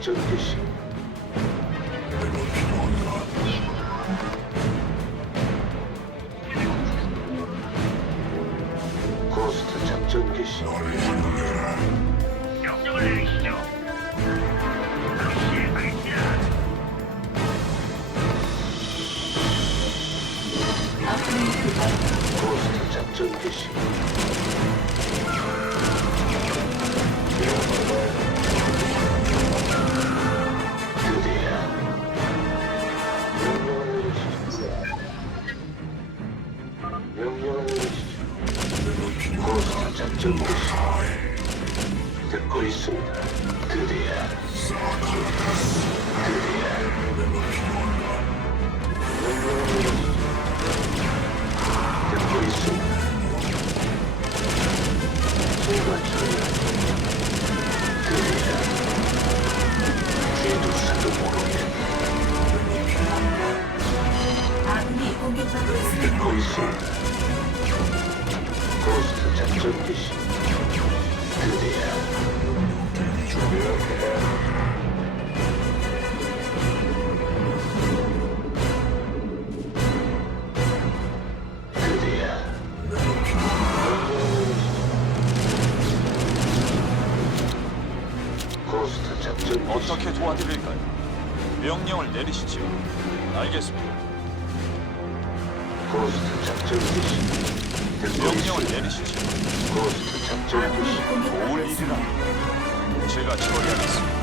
작전 개시. 고스트 작전 개시. 듣고 있습니다. 드디어 내리시죠. 알겠습니다. 고스트 작전 개시. 듣고 명령을 있습니다. 내리시죠. 고스트 작전 개시. 도울. 일이라 제가 처리하겠습니다.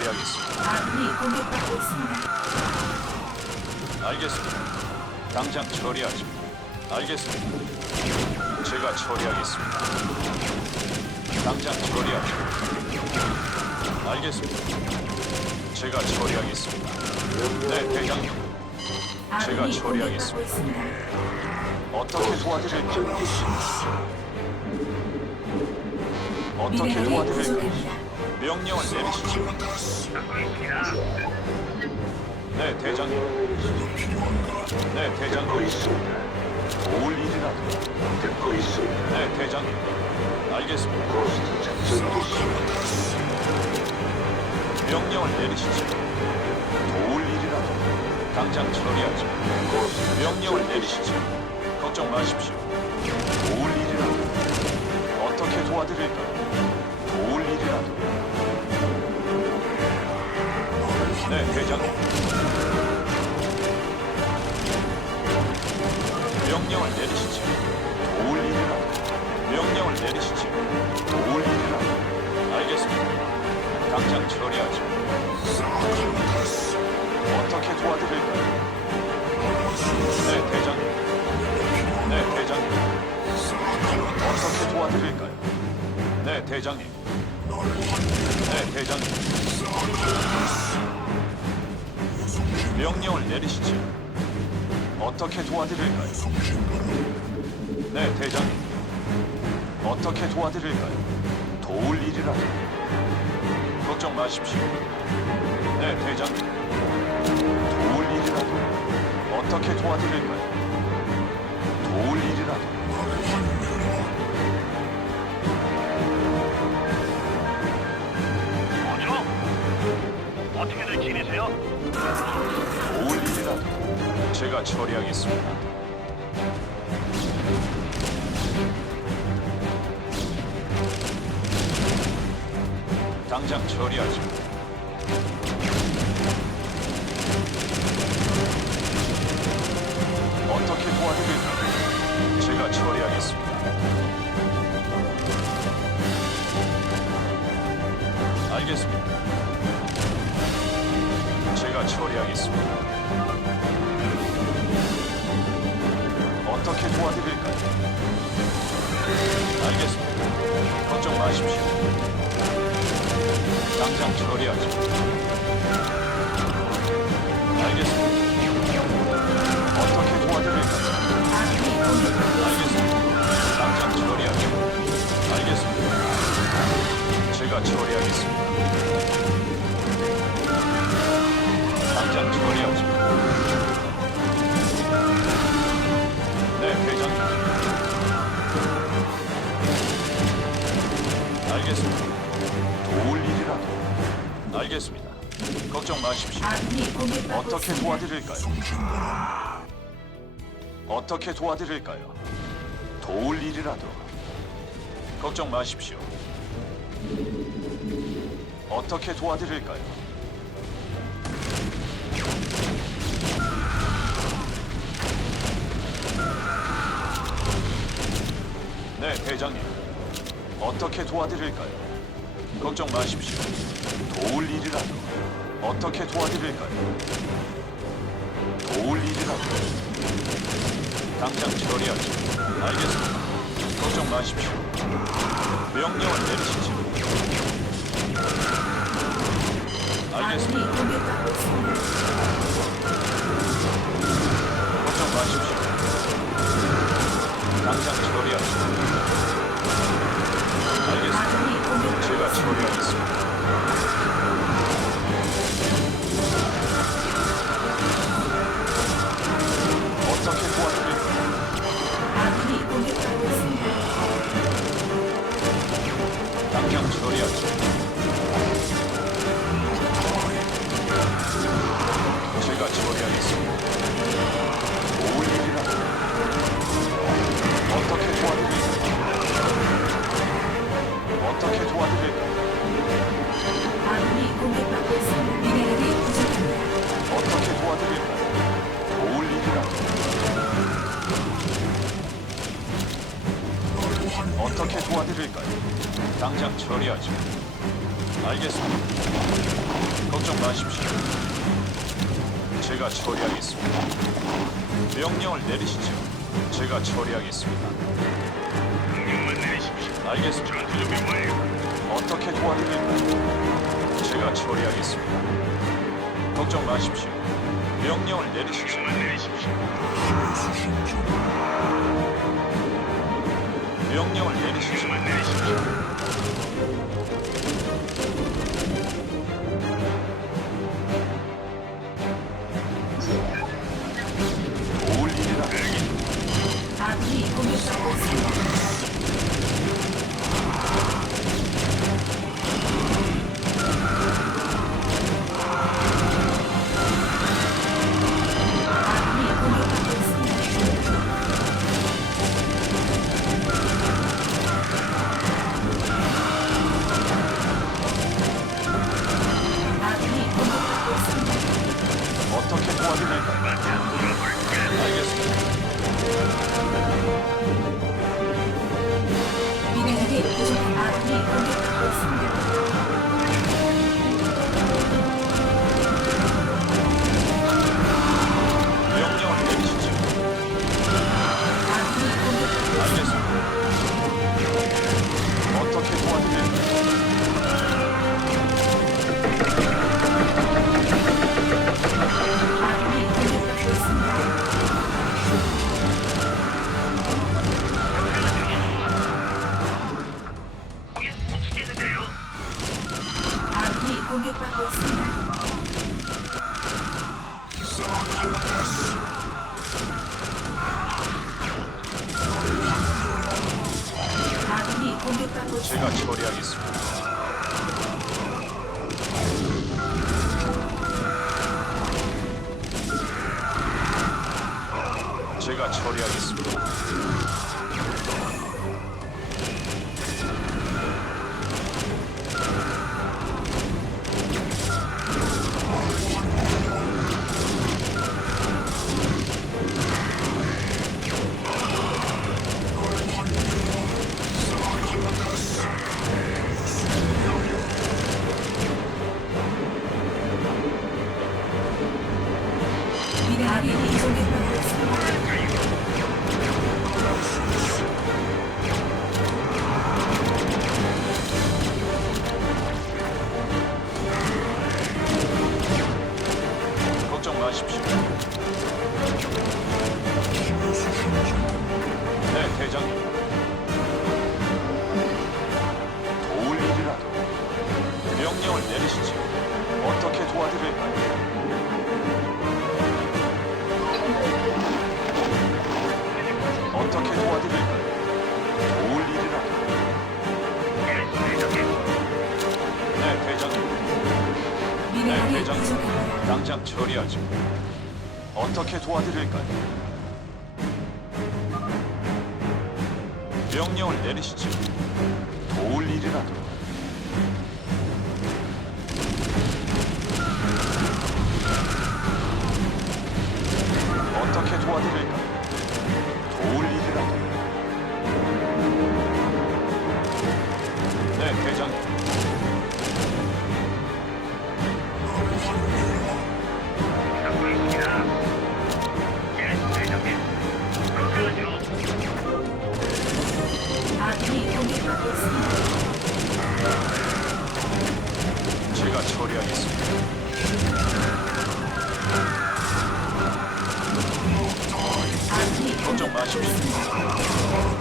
처리하겠습니다. 아군이 공격받고 있습니다. 알겠습니다. 당장 처리하죠. 알겠습니다. 제가 처리하겠습니다. 당장 처리하죠. 알겠습니다. 제가 처리하겠습니다. 네, 대장님. 제가 아군이 처리하겠습니다. 있습니다. 어떻게 도와드릴까요? 어떻게 도와드릴까요? 부족합니다. 명령을 내리시죠. 네, 대장님. 네, 대장님. 있습니다. 도울 일이라도. 듣고 있습니다. 네, 대장님. 알겠습니다. 고스트 작전 개시. 명령을 내리시죠. 도울 일이라도 당장 처리하죠. 명령을. 내리시죠. 걱정 마십시오. 도울 일이라도 어떻게 도와드릴까요? 도울 일이라도. 네, 대장님. 명령을 내리시죠. 도울 일이라도. 명령을 내리시죠. 도울 일이라도. 알겠습니다. 당장 처리하죠. 어떻게 도와드릴까요? 네, 대장님. 네, 대장님. 어떻게 도와드릴까요? 네, 대장님. 네, 대장님. 명령을 내리시죠. 어떻게 도와드릴까요? 네, 대장님. 어떻게 도와드릴까요? 도울 일이라도. 걱정 마십시오. 네, 대장님. 도울 일이라도. 어떻게 도와드릴까요? 도울 일이라도. 어떻게들 지내세요? 도울 일이라도. 제가 처리하겠습니다. 당장 처리하죠. 어떻게 도와드릴까요? 제가 처리하겠습니다. 알겠습니다. 제가 처리하겠습니다. 어떻게 도와드릴까요? 알겠습니다. 걱정 마십시오. 당장 처리하죠. 알겠습니다. 제가 처리하겠습니다. 어떻게. 도와드릴까요? 어떻게 도와드릴까요? 도울 일이라도 걱정 마십시오. 어떻게 도와드릴까요? 네, 대장님. 어떻게 도와드릴까요? 걱정 마십시오. 도울 일이라도 어떻게 도와드릴까요? 도울 일이라도 당장 처리하죠. 알겠습니다. 걱정 마십시오. 명령을 내리시죠. 알겠습니다. 아군이 공격받고 있습니다. 걱정 마십시오. 당장 처리하죠. 알겠습니다. 제가 처리하겠습니다. 제가 처리하겠습니다. 명령을 내리시죠. 제가 처리하겠습니다. 명령만 내리십시오. 알겠습니다. 전투 준비 완료. 어떻게 도와드릴까요? 제가 처리하겠습니다. 걱정 마십시오. 명령을 내리시죠. 명령만 내리십시오. 명령을 내리시죠. 명령만 내리십시오. 있습니다. 처리하겠습니다. 도와드릴까요? 명령을 내리시죠. 도울 일이라도. 어떻게 도와드릴까요? 도울 일이라도. 네, 대장님. 제가 처리하겠습니다. 걱정 마십시오.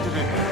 就这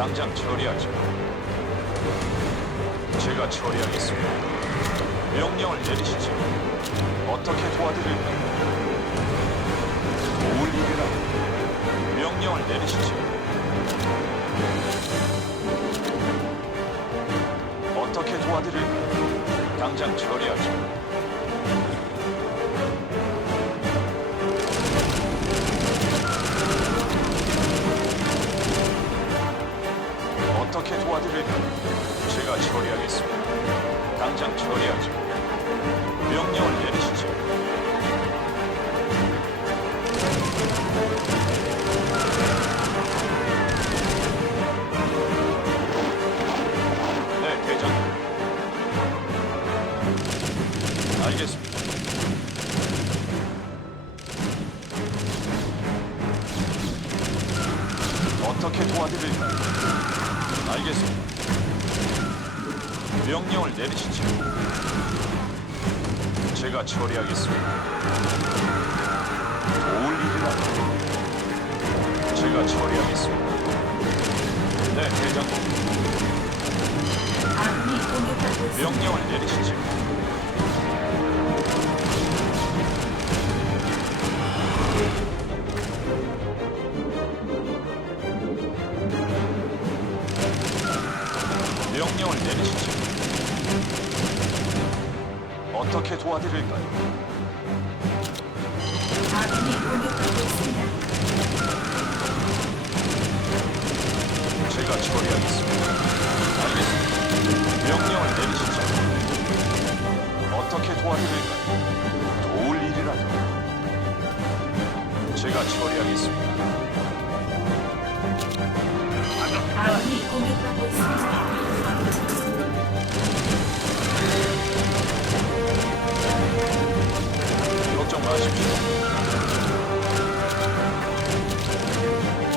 당장 처리하죠. 제가 처리하겠습니다. 명령을 내리시죠. 어떻게 도와드릴까요? 도울 일이라. 명령을 내리시죠. 어떻게 도와드릴까요? 당장 처리하죠. 어떻게 도와드릴까요? 제가 처리하겠습니다. 당장 처리하죠. 명령. 명령을 내리시죠. 처리하겠습니다. 아, 네.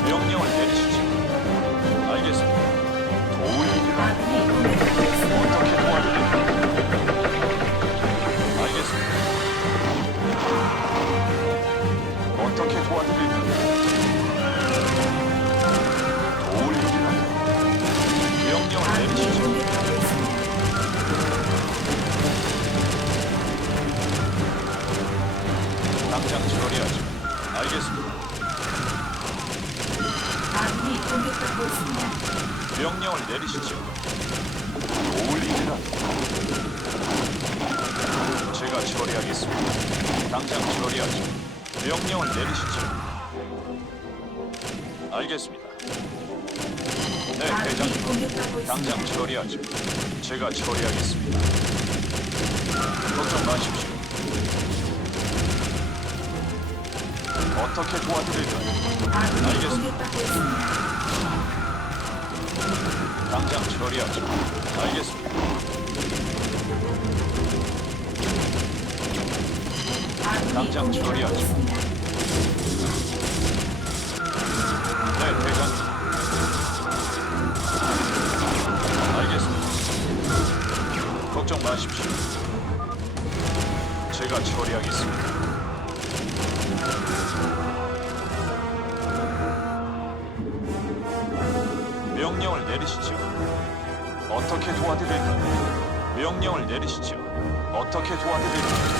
명령을 내리시지. 알겠습니다. 도울 일을. 아군이 당장 처리하죠. 알겠습니다. 당장 처리하죠. 명령을 내리시죠. 어떻게 도와드릴까요?